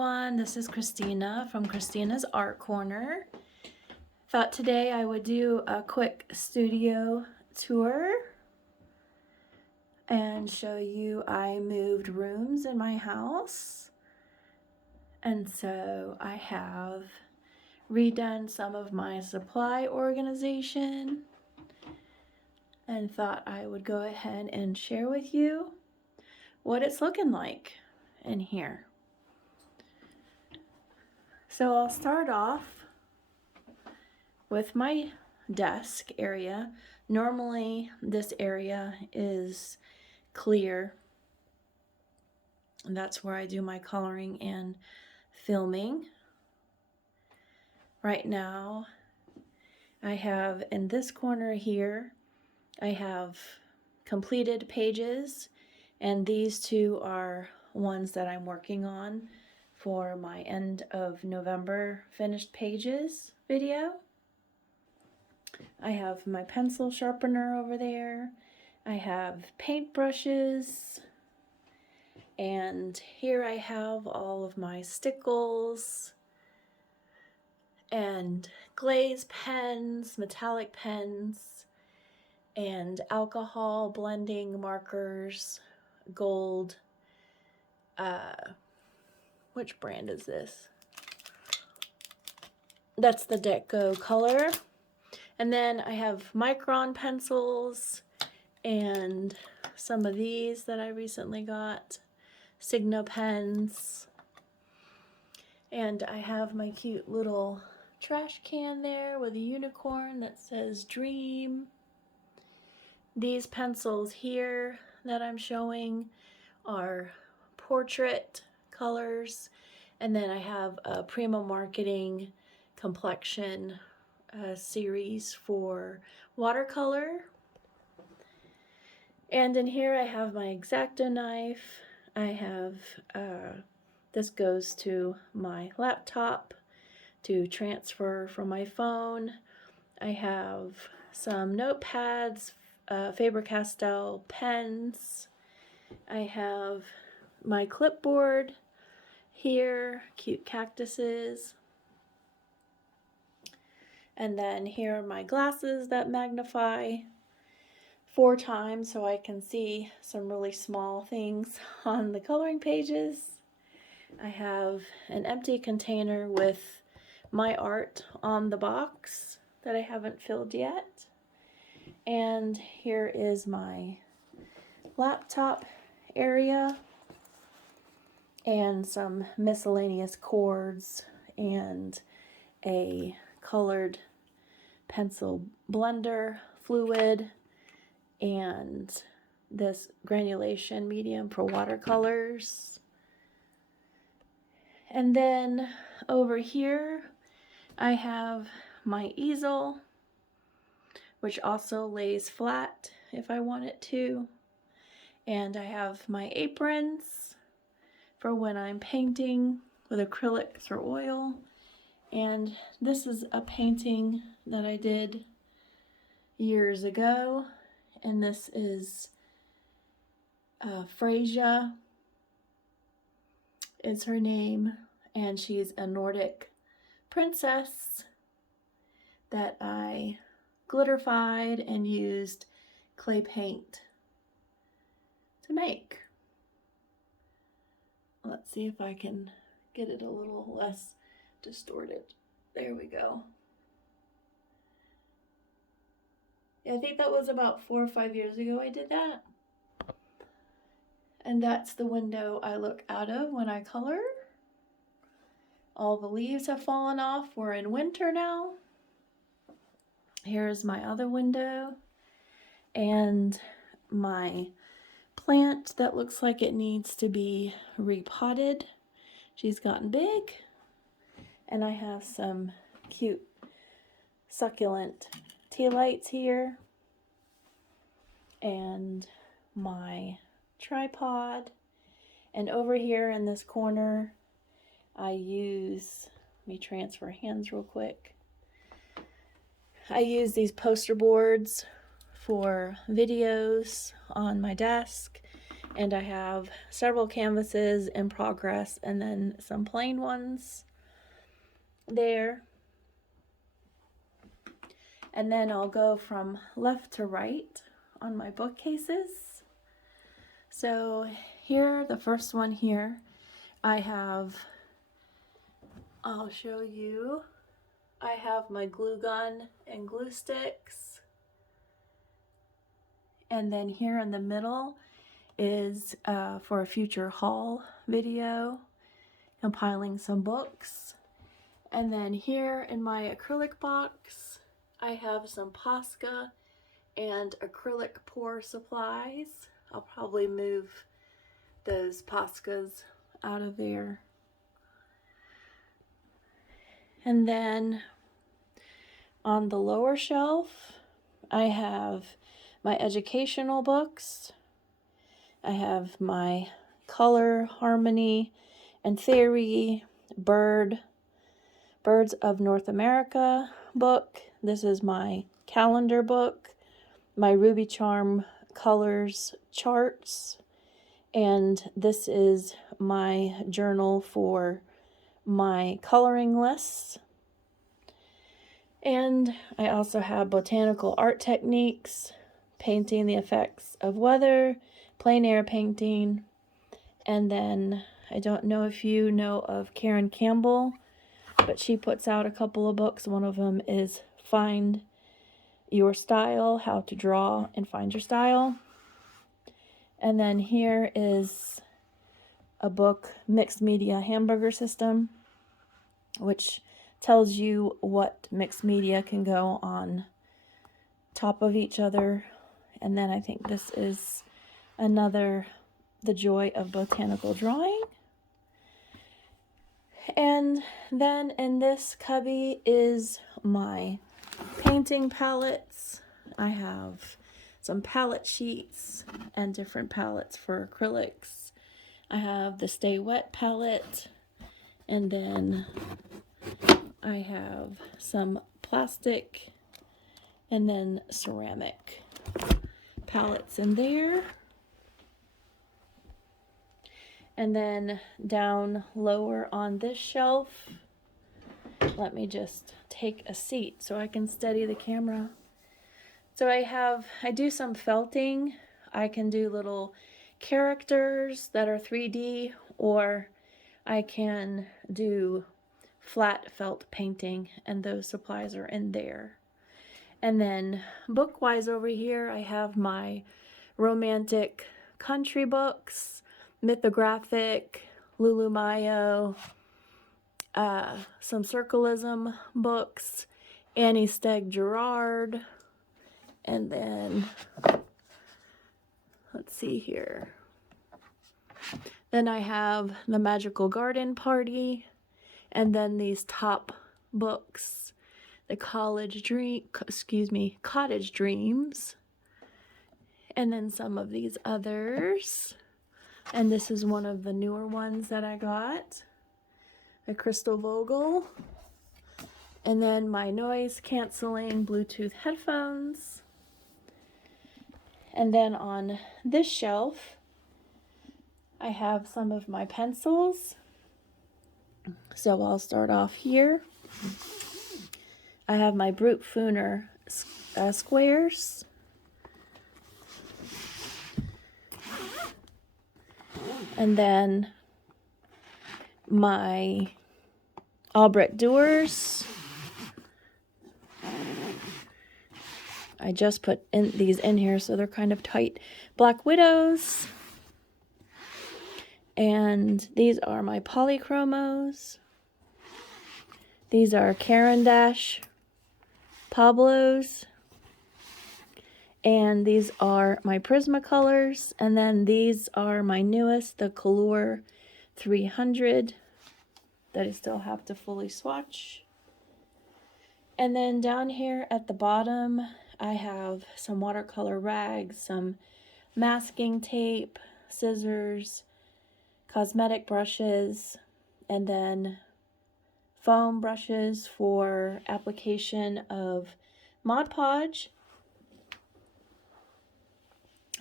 everyone, this is Kristina from Kristina's Art Corner. Thought today I would do a quick studio tour and show you I moved rooms in my house, and so I have redone some of my supply organization and thought I would go ahead and share with you what it's looking like in here. So I'll start off with my desk area. Normally this area is clear, and that's where I do my coloring and filming. Right now I have in this corner here, I have completed pages, and these two are ones that I'm working on for my end of November finished pages video. I have my pencil sharpener over there. I have paintbrushes, and here I have all of my stickles and glaze pens, metallic pens, and alcohol blending markers, gold. Which brand is this? That's the Deco Color. And then I have Micron pencils and some of these that I recently got, Signa pens. And I have my cute little trash can there with a unicorn that says Dream. These pencils here that I'm showing are portrait colors, and then I have a Prima Marketing complexion series for watercolor. And in here I have my X-Acto knife. I have this goes to my laptop to transfer from my phone. I have some notepads, Faber-Castell pens. I have my clipboard here, cute cactuses. And then here are my glasses that magnify 4 times so I can see some really small things on the coloring pages. I have an empty container with my art on the box that I haven't filled yet. And here is my laptop area and some miscellaneous cords and a colored pencil blender fluid and this granulation medium for watercolors. And then over here I have my easel, which also lays flat if I want it to. And I have my aprons for when I'm painting with acrylics or oil. And this is a painting that I did years ago, and this is Freyja is her name, and she's a Nordic princess that I glitterified and used clay paint to make. Let's see if I can get it a little less distorted. There we go. Yeah, I think that was about 4 or 5 years ago I did that. And that's the window I look out of when I color. All the leaves have fallen off. We're in winter now. Here's my other window and my plant that looks like it needs to be repotted. She's gotten big. And I have some cute succulent tea lights here, and my tripod. And over here in this corner I use, let me transfer hands real quick. I use these poster boards for videos on my desk, And I have several canvases in progress and then some plain ones there. And then I'll go from left to right on my bookcases. So here, the first one here, I'll show you, I have my glue gun and glue sticks. And then here in the middle is for a future haul video, compiling some books. And then here in my acrylic box, I have some Posca and acrylic pour supplies. I'll probably move those Poscas out of there. And then on the lower shelf, I have my educational books. I have my color, harmony, and theory, Birds of North America book. This is my calendar book, my Ruby Charm colors charts, and this is my journal for my coloring lists. And I also have botanical art techniques, painting the effects of weather, plein air painting, and then I don't know if you know of Karen Campbell, but she puts out a couple of books. One of them is Find Your Style, How to Draw and Find Your Style. And then here is a book, Mixed Media Hamburger System, which tells you what mixed media can go on top of each other. And then I think this is another, The Joy of Botanical Drawing. And then in this cubby is my painting palettes. I have some palette sheets and different palettes for acrylics. I have the Stay Wet palette, and then I have some plastic and then ceramic palettes in there. And then down lower on this shelf, let me just take a seat so I can steady the camera. So I do some felting. I can do little characters that are 3D, or I can do flat felt painting, and those supplies are in there. And then book-wise over here, I have my romantic country books, mythographic, Lulu Mayo, some circleism books, Annie Stegg Gerard, and then, let's see here. Then I have The Magical Garden Party, and then these top books, the Cottage Dreams, and then some of these others. And this is one of the newer ones that I got, a Crystal Vogel. And then my noise canceling Bluetooth headphones. And then on this shelf, I have some of my pencils. So I'll start off here. I have my Brute Fooner squares. And then my Albrecht Dürer. I just put these in here so they're kind of tight. Black Widows. And these are my Polychromos. These are Caran d'Ache Pablos. And these are my Prismacolors. And then these are my newest, the Color 300, that I still have to fully swatch. And then down here at the bottom, I have some watercolor rags, some masking tape, scissors, cosmetic brushes, and then foam brushes for application of Mod Podge.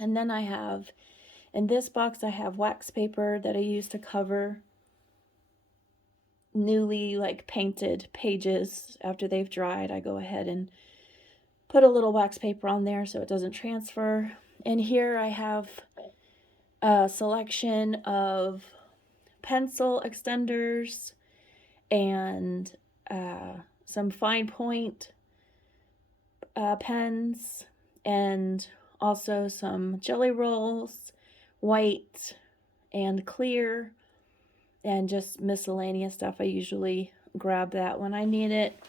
And then I have In this box I have wax paper that I use to cover newly like painted pages. After they've dried, I go ahead and put a little wax paper on there so it doesn't transfer. And here I have a selection of pencil extenders and some fine point pens, and also some jelly rolls, white and clear, and just miscellaneous stuff. I usually grab that when I need it.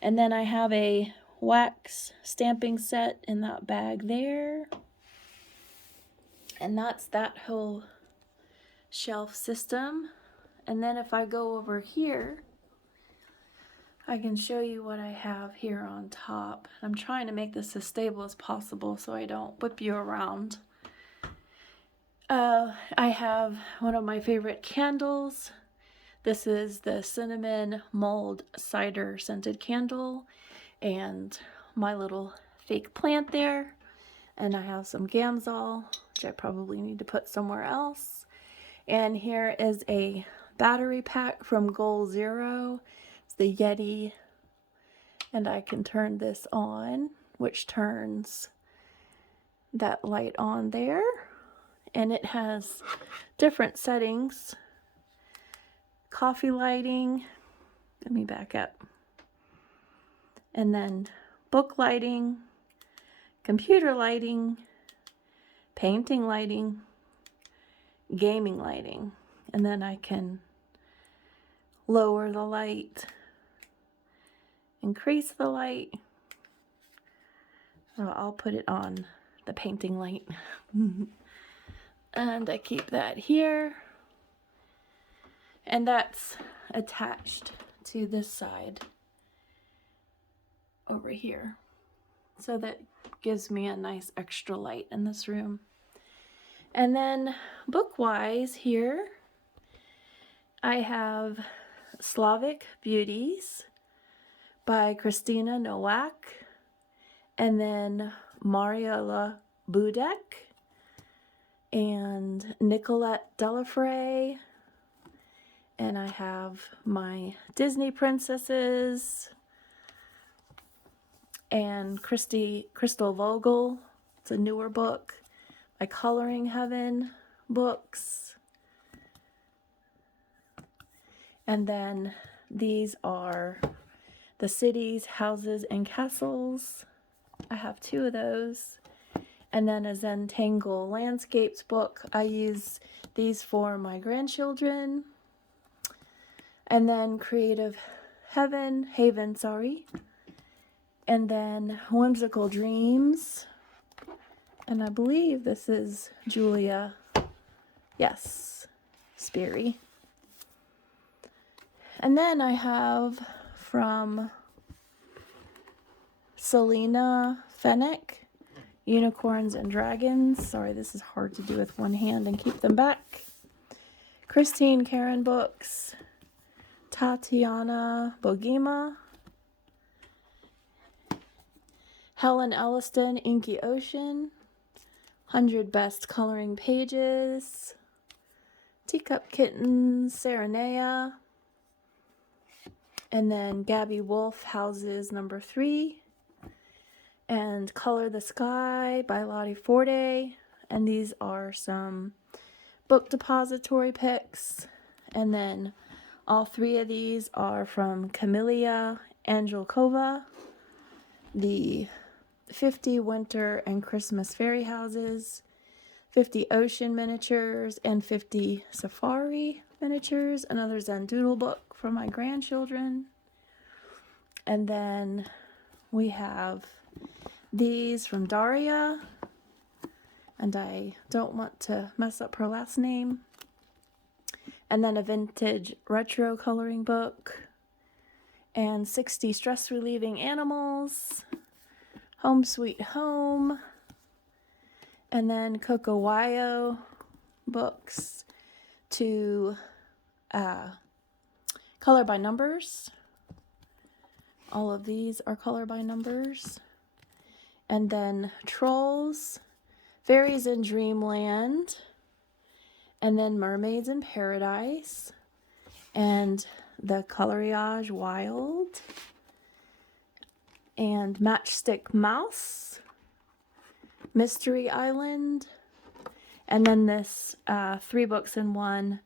And then I have a wax stamping set in that bag there. And that's that whole shelf system. And then if I go over here, I can show you what I have here on top. I'm trying to make this as stable as possible so I don't whip you around. I have one of my favorite candles. This is the cinnamon mulled cider scented candle, and my little fake plant there. And I have some Gamsol, which I probably need to put somewhere else. And here is a battery pack from Goal Zero. It's the Yeti. And I can turn this on, which turns that light on there. And it has different settings. Coffee lighting. Let me back up. And then book lighting, computer lighting, painting lighting, gaming lighting. And then I can lower the light, increase the light. Oh, I'll put it on the painting light. And I keep that here. And that's attached to this side over here. So that gives me a nice extra light in this room. And then book-wise here, I have Slavic Beauties by Kristina Nowak, and then Mariela Budek, and Nicolette Delafray, and I have my Disney princesses, and Crystal Vogel. It's a newer book. My Coloring Heaven books. And then these are the Cities, Houses, and Castles. I have 2 of those. And then a Zentangle Landscapes book. I use these for my grandchildren. And then Creative Haven. And then Whimsical Dreams. And I believe this is Julia. Yes, Sperry. And then I have from Selena Fennick, Unicorns and Dragons. Sorry, this is hard to do with one hand and keep them back. Christine Karen books. Tatiana Bogema. Helen Elliston, Inky Ocean. 100 Best Coloring Pages. Teacup Kittens, Serenea. And then Gabby Wolf, Houses number 3. And Color the Sky by Lottie Forte. And these are some book depository picks. And then all 3 of these are from Camellia Angelkova. The 50 Winter and Christmas Fairy Houses, 50 Ocean Miniatures, and 50 Safari Miniatures. Another Zen Doodle book for my grandchildren. And then we have these from Daria, and I don't want to mess up her last name. And then a vintage retro coloring book, and 60 stress relieving animals, Home Sweet Home, and then Coco Wayo books to color by numbers. All of these are color by numbers. And then Trolls, Fairies in Dreamland, and then Mermaids in Paradise, and the Coloriage Wild, and Matchstick Mouse, Mystery Island, and then this 3 books in one,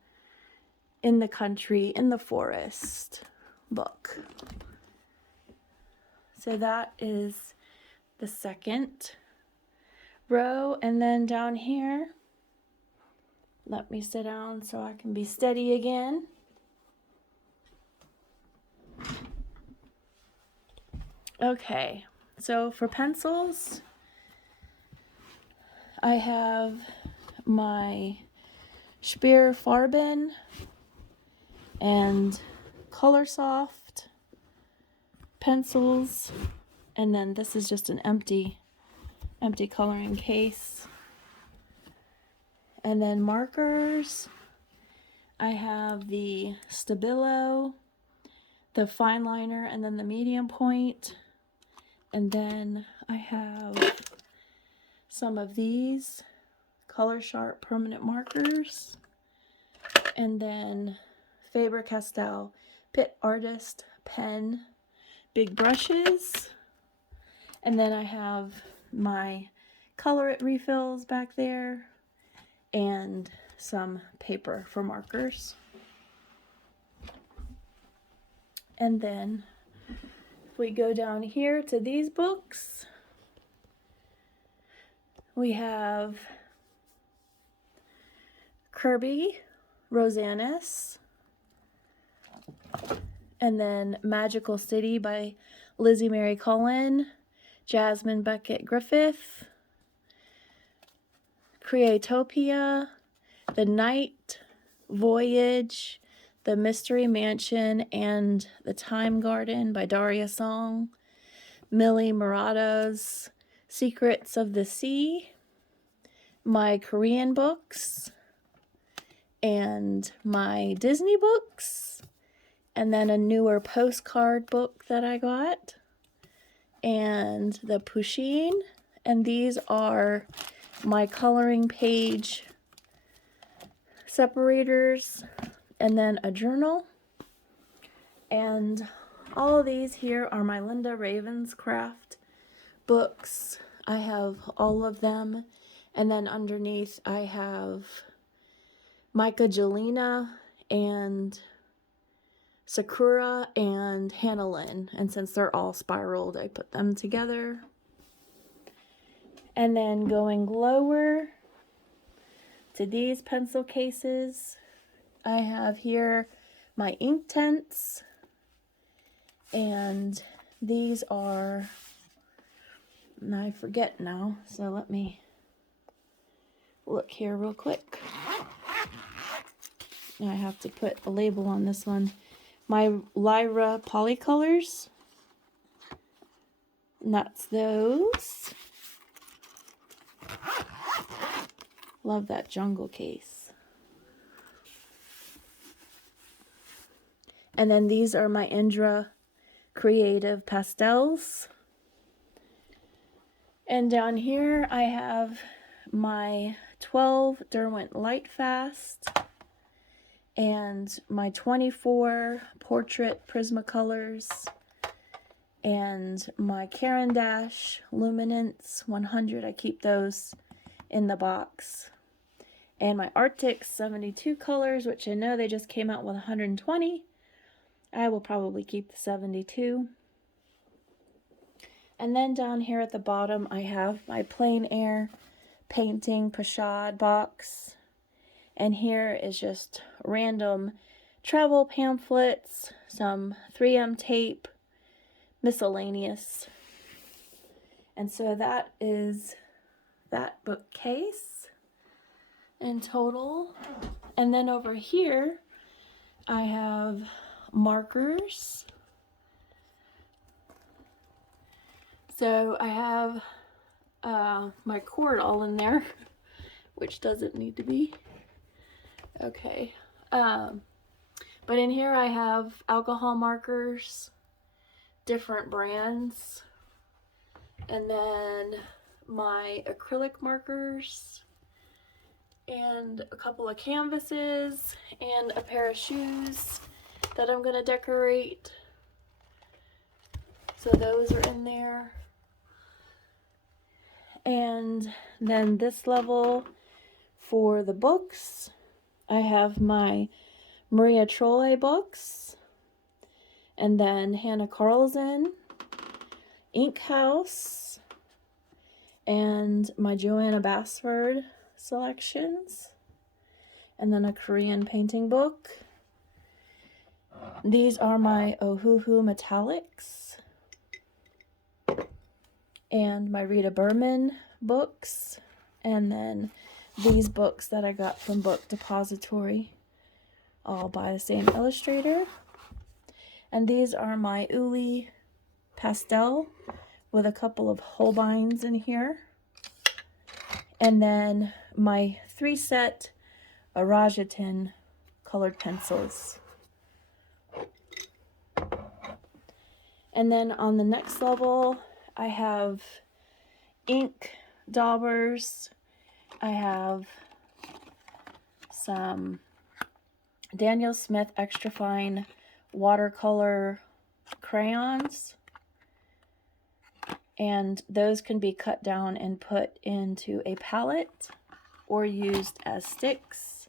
In the Country, in the Forest book. So that is the second row. And then down here, let me sit down so I can be steady again. Okay, so for pencils, I have my Speer Farben and Colorsoft pencils, and then this is just an empty coloring case. And then markers, I have the Stabilo, the fine liner, and then the medium point. And then I have some of these Color Sharp permanent markers, and then Faber-Castell Pitt Artist pen big brushes, and then I have my Color It refills back there, and some paper for markers. And then if we go down here to these books, we have Kirby Rosanis, and then Magical City by Lizzie Mary Cullen, Jasmine Beckett Griffith, Creatopia, The Night Voyage, The Mystery Mansion, and The Time Garden by Daria Song, Millie Murato's Secrets of the Sea, my Korean books, and my Disney books, and then a newer postcard book that I got, and the Pusheen, and these are my coloring page separators, and then a journal. And all of these here are my Linda Ravenscraft books. I have all of them, and then underneath I have Micah Jelena and Sakura and Hannah Lynn, and since they're all spiraled, I put them together. And then going lower to these pencil cases, I have here my Inktense, and these are, I forget now, so let me look here real quick. I have to put a label on this one. My Lyra Polycolors, and that's those. Love that jungle case. And then these are my Indra Creative Pastels. And down here I have my 12 Derwent Lightfast and my 24 Portrait Prismacolors and my Caran d'Ache Luminance 100. I keep those in the box. And my Arctic 72 colors, which I know they just came out with 120. I will probably keep the 72. And then down here at the bottom, I have my Plein Air Painting Pochade box. And here is just random travel pamphlets, some 3M tape, miscellaneous. And so that is that bookcase in total. And then over here, I have markers. So I have my cord all in there, which doesn't need to be. Okay. But in here I have alcohol markers, different brands, and then my acrylic markers, and a couple of canvases and a pair of shoes that I'm gonna decorate. So those are in there. And then this level for the books, I have my Maria Trolle books, and then Hannah Carlson, Ink House, and my Joanna Basford selections, and then a Korean painting book. These are my Ohuhu metallics and my Rita Berman books, and then these books that I got from Book Depository, all by the same illustrator. And these are my Uli pastel with a couple of Holbeins in here. And then my 3-set Arajatin colored pencils. And then on the next level, I have ink daubers. I have some Daniel Smith extra fine watercolor crayons, and those can be cut down and put into a palette or used as sticks,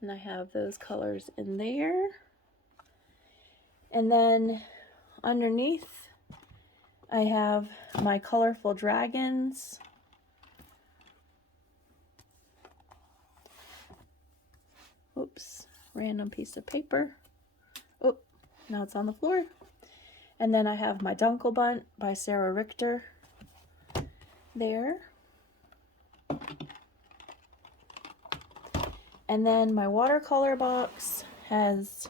and I have those colors in there. And then underneath I have my colorful dragons. Oops, random piece of paper. Oh, now it's on the floor. And then I have my Dunkelbunt by Sarah Richter there. And then my watercolor box has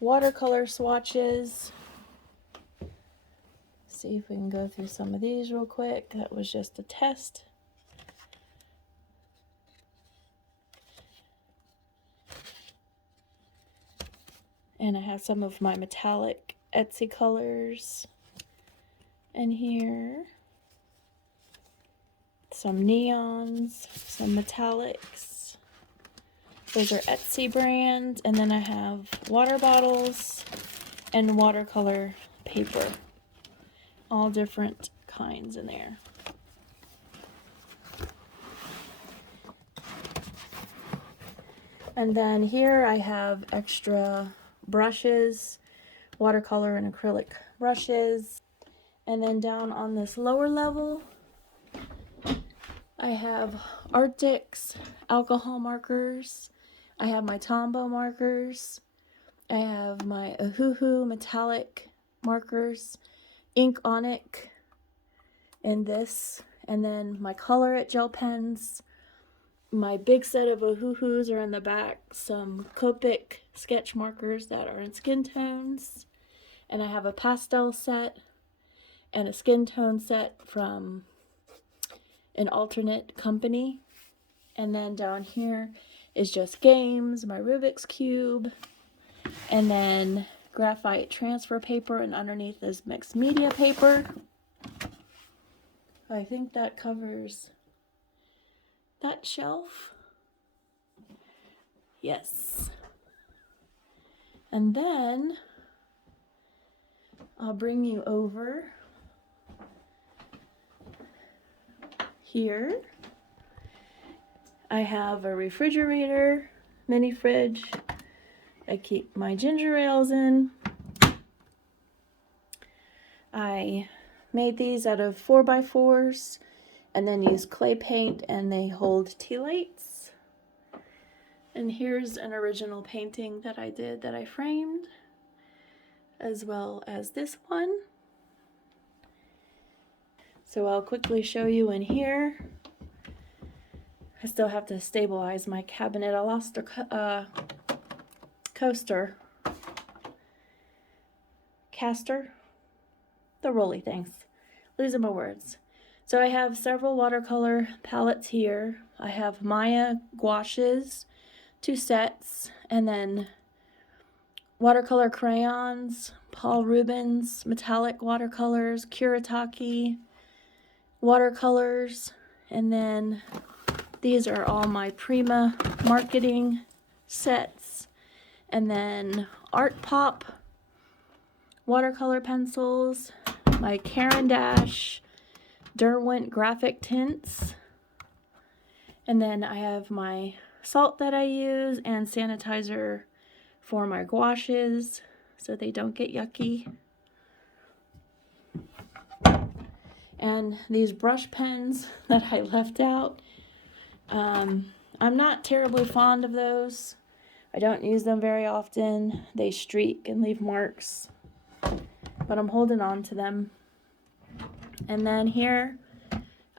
watercolor swatches. See if we can go through some of these real quick. That was just a test. And I have some of my metallic Etsy colors in here. Some neons, some metallics. Those are Etsy brand. And then I have water bottles and watercolor paper. All different kinds in there. And then here I have extra brushes, watercolor and acrylic brushes. And then down on this lower level, I have Arctics alcohol markers. I have my Tombow markers. I have my Ohuhu metallic markers, Ink Onic in this, and then my Color It gel pens. My big set of Ohuhus are in the back, some Copic sketch markers that are in skin tones, and I have a pastel set and a skin tone set from an alternate company. And then down here is just games, my Rubik's Cube, and then graphite transfer paper, and underneath is mixed media paper. I think that covers that shelf. Yes. And then I'll bring you over here. I have a refrigerator, mini fridge. I keep my ginger ales in. I made these out of 4x4s and then used clay paint, and they hold tea lights. And here's an original painting that I did that I framed, as well as this one. So I'll quickly show you in here. I still have to stabilize my cabinet. I lost a caster, the rolly things. Losing my words. So I have several watercolor palettes here. I have Maya gouaches, 2 sets, and then watercolor crayons, Paul Rubens, metallic watercolors, Kuretake watercolors, and then These are all my Prima marketing sets. And then Art Pop watercolor pencils, my Caran d'Ache Derwent graphic tints. And then I have my salt that I use and sanitizer for my gouaches so they don't get yucky. And these brush pens that I left out. I'm not terribly fond of those. I don't use them very often. They streak and leave marks, but I'm holding on to them. And then here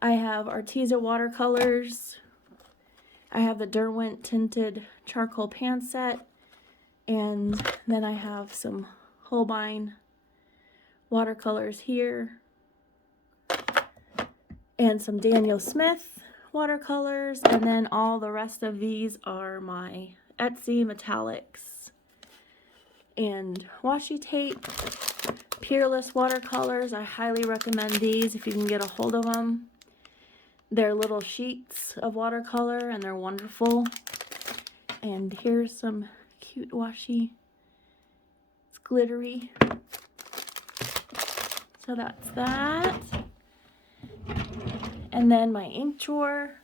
I have Arteza watercolors. I have the Derwent tinted charcoal pan set, and then I have some Holbein watercolors here, and some Daniel Smith watercolors, and then all the rest of these are my Etsy metallics and washi tape. Peerless watercolors, I highly recommend these if you can get a hold of them. They're little sheets of watercolor and they're wonderful. And here's some cute washi. It's glittery. So that's that. And then my ink drawer.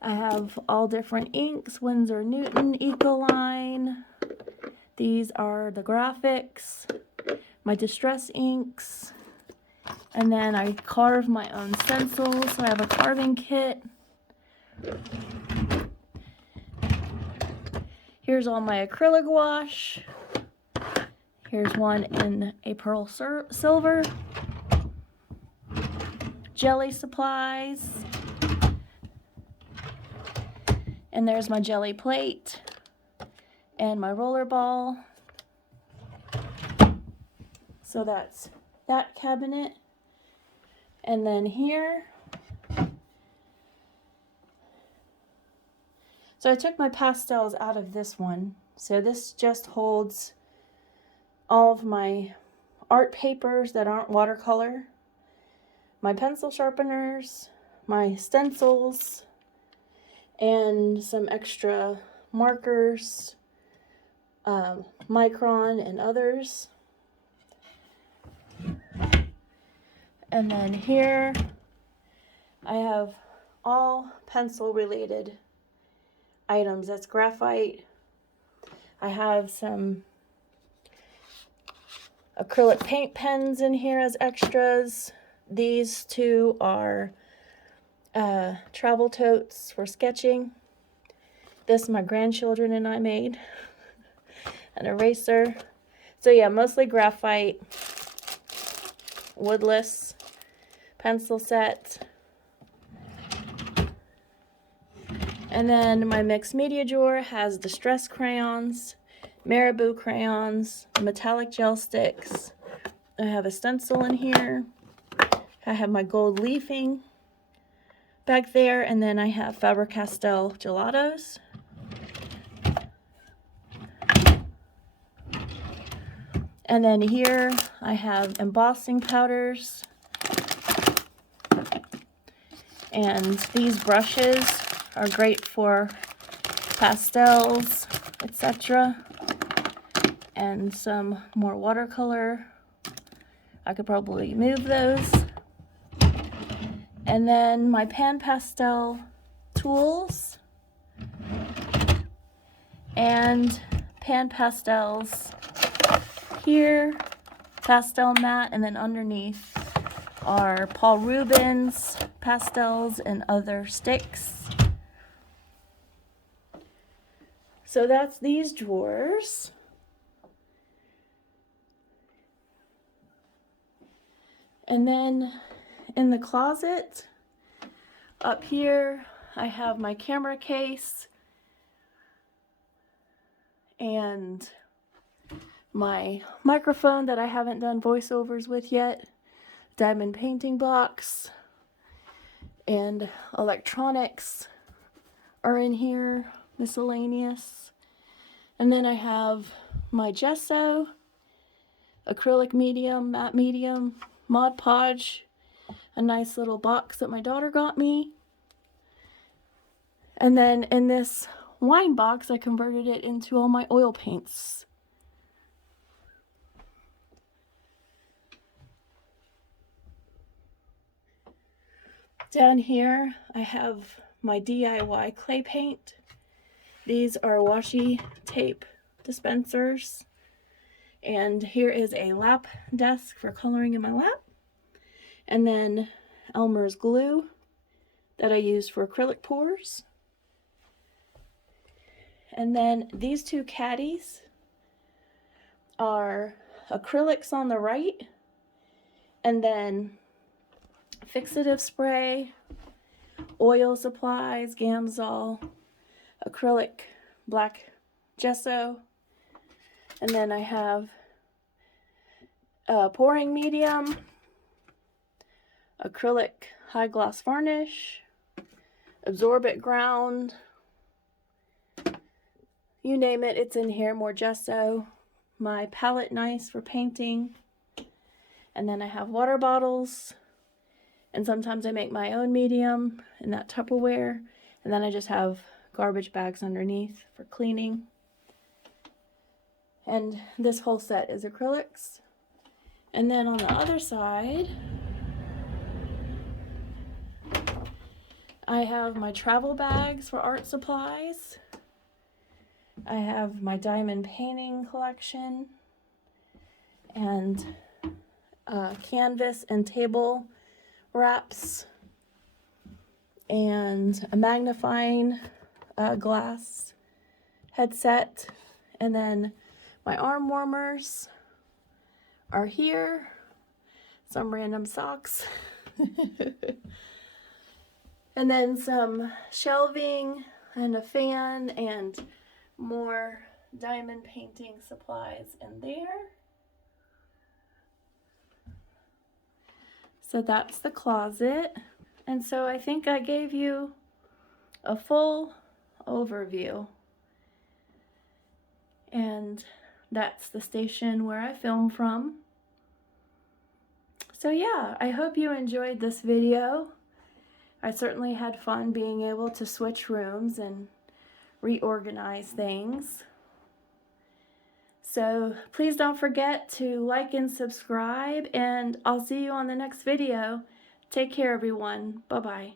I have all different inks, Winsor Newton, Ecoline. These are the graphics, my distress inks. And then I carve my own stencils, so I have a carving kit. Here's all my acrylic gouache. Here's one in a pearl silver. Jelly supplies. And there's my jelly plate and my roller ball. So that's that cabinet. And then here, so I took my pastels out of this one. So this just holds all of my art papers that aren't watercolor, my pencil sharpeners, my stencils, and some extra markers, Micron and others. And then here I have all pencil related items. That's graphite. I have some acrylic paint pens in here as extras. These two are travel totes for sketching. This my grandchildren and I made. An eraser. So yeah, mostly graphite, woodless pencil set. And then my mixed media drawer has distress crayons, marabou crayons, metallic gel sticks. I have a stencil in here. I have my gold leafing back there, and then I have Faber-Castell gelatos. And then here I have embossing powders. And these brushes are great for pastels, etc. And some more watercolor. I could probably move those. And then my pan pastel tools and pan pastels here, pastel mat, and then underneath are Paul Rubens pastels and other sticks. So that's these drawers. And then in the closet up here, I have my camera case and my microphone that I haven't done voiceovers with yet, diamond painting box, and electronics are in here, miscellaneous. And then I have my gesso, acrylic medium, matte medium, Mod Podge, a nice little box that my daughter got me. And then in this wine box, I converted it into all my oil paints. Down here, I have my DIY clay paint. These are washi tape dispensers. And here is a lap desk for coloring in my lap. And then Elmer's glue that I use for acrylic pours. And then these two caddies are acrylics on the right, and then fixative spray, oil supplies, Gamsol, acrylic black gesso, and then I have a pouring medium, acrylic high gloss varnish, absorbent ground, you name it, it's in here, more gesso, my palette knives for painting, and then I have water bottles, and sometimes I make my own medium in that Tupperware, and then I just have garbage bags underneath for cleaning. And this whole set is acrylics. And then on the other side, I have my travel bags for art supplies. I have my diamond painting collection and canvas and table wraps and a magnifying glass headset, and then my arm warmers are here, some random socks, and then some shelving and a fan and more diamond painting supplies in there. So that's the closet. And so I think I gave you a full overview. And that's the station where I film from. So yeah, I hope you enjoyed this video. I certainly had fun being able to switch rooms and reorganize things. So please don't forget to like and subscribe, and I'll see you on the next video. Take care, everyone. Bye-bye.